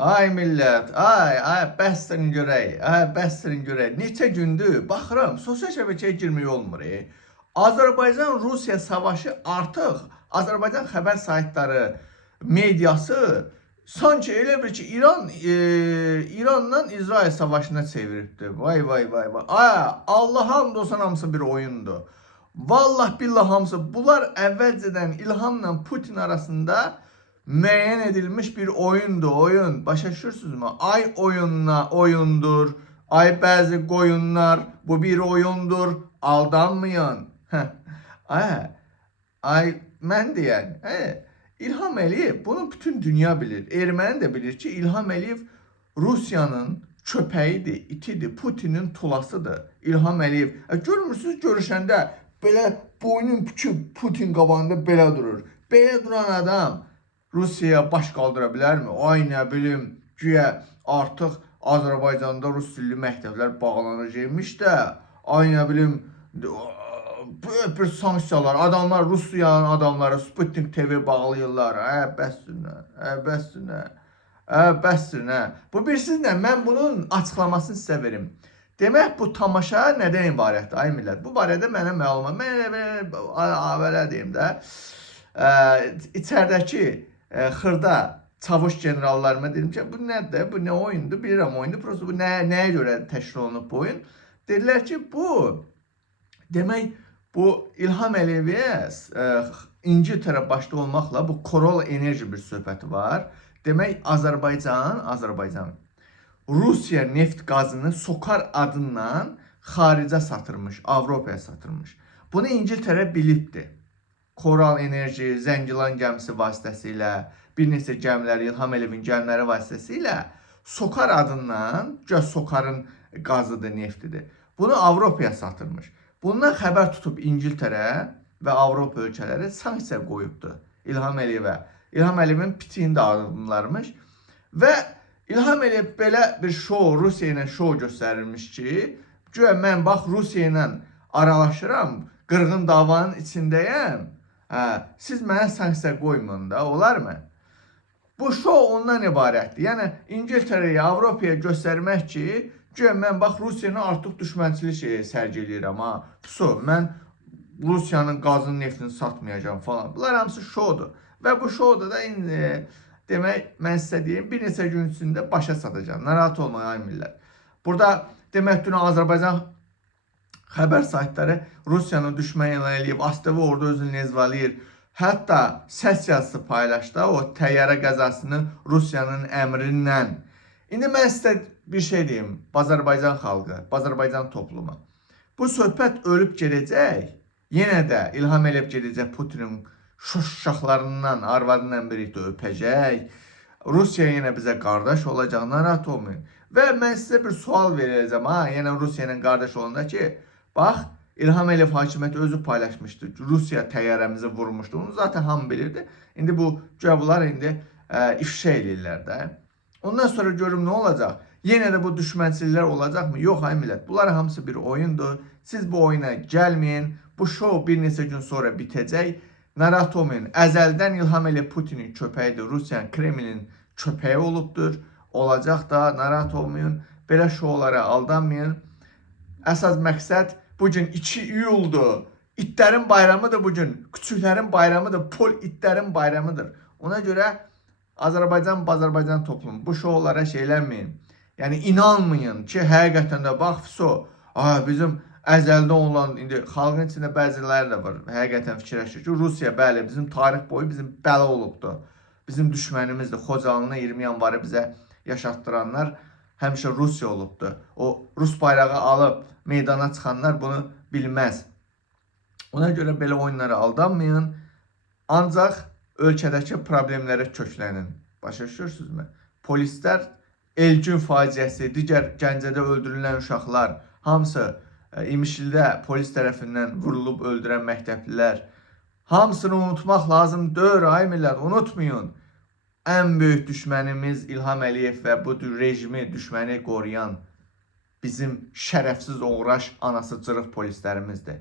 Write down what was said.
Ay millət, ay bəsdirin görək, bəsdirin görək. Neçə gündür baxıram, sosial şəbəkəyə girmək olmur. Azərbaycan-Rusiya savaşı artıq Azərbaycan xəbər saytları, mediası sanki elə bir ki İranla İsrail savaşına çeviribdi. Vay vay vay vay. Allah hamd olsun hamısı bir oyundur. Vallah billah hamısı. Bunlar əvvəlcədən İlhamla Putin arasında müəyyən edilmiş bir oyundur, oyun. Başa düşürsünüzmü? Ay oyunla oyundur. Ay bəzi qoyunlar, bu bir oyundur. Aldanmayın. Ay mən deyən, İlham Əliyev bunu bütün dünya bilir. Erməni də bilir ki, İlham Əliyev Rusiyanın köpəyidir, itidir, Putinin tulasıdır. İlham Əliyev. Görmürsünüz görüşəndə belə boynun büküb Putin qabağında belə durur. Belə duran adam Rusiyaya baş qaldıra bilərmi? Ay nə bilim, güya artıq Azərbaycanda rus dilli məktəblər bağlanacaqmış da. Ay nə bilim, böyük bir sanksiyalar, adamlar, Rusiyanın adamları Sputnik TV bağlayırlar. Bəsdir. Bu bilirsiniz nə? Mən bunun açıqlamasını sizə verim. Demək bu tamaşa nədən ibarətdir ay millət? Bu barədə mənə məlumat. Mən belə deyim də. İçəridəki xırda çavuş generallarıma dedim ki, bu nədir? Bu nə oyundur? Bilirəm oyundur. Prosto bu nəyə görə təşkil olunub bu oyun? Dedilər ki, bu demək bu İlham Əliyevə İngiltərə başda olmaqla bu Coral Enerji bir söhbəti var. Demək Azərbaycan Rusiya neft qazını Sokar adından xaricə satırmış, Avropaya satırmış. Bunu İngiltərə bilibdir. Coral Enerji, Zəngilan gəmisi vasitəsilə, bir neçə gəmilər, İlham Əliyevin gəmiləri vasitəsilə Sokar adından, Sokarın qazıdır, neftidir. Bunu Avropaya satırmış. Bundan xəbər tutub İngiltərə və Avropa ölkələri sanksiya qoyubdur İlham Əliyevə. İlham Əliyevin pitiyini də alınlarmış. Və İlham Əliyev belə bir şou, Rusiya ilə şou göstərilmiş ki, güya mən bax Rusiya ilə aralaşıram, qırğın davanın içindəyəm. Siz mənə sanksiya qoymayın da, olar mı? Bu şou ondan ibarətdir. Yəni İngiltərəyə, Avropaya göstərmək ki, güya mən bax Rusiya ilə artıq düşmənçilik sərgiləyirəm. Mən Rusiyanın qazını, neftini satmayacağım falan. Bunlar hamısı şoudur. Və bu şouda da demək, mən sizə deyim, bir neçə gün içində başa satacağım. Narahat olmayın ay millət. Burada demək ki, Azərbaycan xəbər saytları Rusiyanın düşmən elan edib, Astava orada özünü nezvalıyır. Hətta səs yazısı paylaşdı o təyyarə qəzasını Rusiyanın əmrindən. İndi mən sizə bir şey deyim, Azərbaycan xalqı, Azərbaycan toplumu. Bu söhbət ölüb gedəcək, yenə də İlham Əliyev gedəcək Putinin uşaqlarından, arvadından birlikdə öpəcək. Rusiya yenə bizə qardaş olacaq, narahat olmayın. Və mən sizə bir sual verəcəm, yenə Rusiya ilə qardaş olanda ki, bax, İlham Əliyev hakimiyyəti özü paylaşmışdı. Rusiya təyyarəmizi vurmuşdu. Onu zaten hamı bilirdi. İndi bu cavablar indi ifşa edirlər də. Ondan sonra görüm nə olacaq? Yenə də bu düşmənçiliklər olacaqmı? Yox ay millət. Bunlar hamısı bir oyundur. Siz bu oyuna gəlməyin. Bu şou bir neçə gün sonra bitəcək. Narahat olmayın. Əzəldən İlham Əliyev Putinin köpəyidir. Rusiyanın, Kremlin köpəyi olubdur. Olacaq da, narahat olmayın. Belə şoulara aldanmayın. Əsas məqsəd bugün 2 iyuldur. İtlərin bayramıdır bugün. Küçüklərin bayramıdır. Pol itlərin bayramıdır. Ona görə Azərbaycan toplumu bu şoulara şeylənməyin. Yəni inanmayın ki, həqiqətən də bax, bizim əzəldə olan, indi xalqın içində bəziləri də var. Həqiqətən fikirləşir ki, Rusiya bəli, bizim tarix boyu bizim bəla olubdur. Bizim düşmənimizdir. Xocalını 20 yanvarı bizə yaşatdıranlar həmişə Rusiya olubdur. O Rus bayrağı alıb meydana çıxanlar bunu bilməz. Ona görə belə oyunlara aldanmayın. Ancaq ölkədəki problemlərə köklənin. Başa düşürsünüzmü? Polislər Elgün faciəsi, digər Gəncədə öldürülən uşaqlar, hamısı İmişlidə polis tərəfindən vurulub öldürən məktəblilər, hamısını unutmaq lazım deyil, ay millət, unutmayın. Ən böyük düşmənimiz İlham Əliyev və bu rejimi, düşməni qoruyan bizim şərəfsiz uğraş anası cırıq polislərimizdir.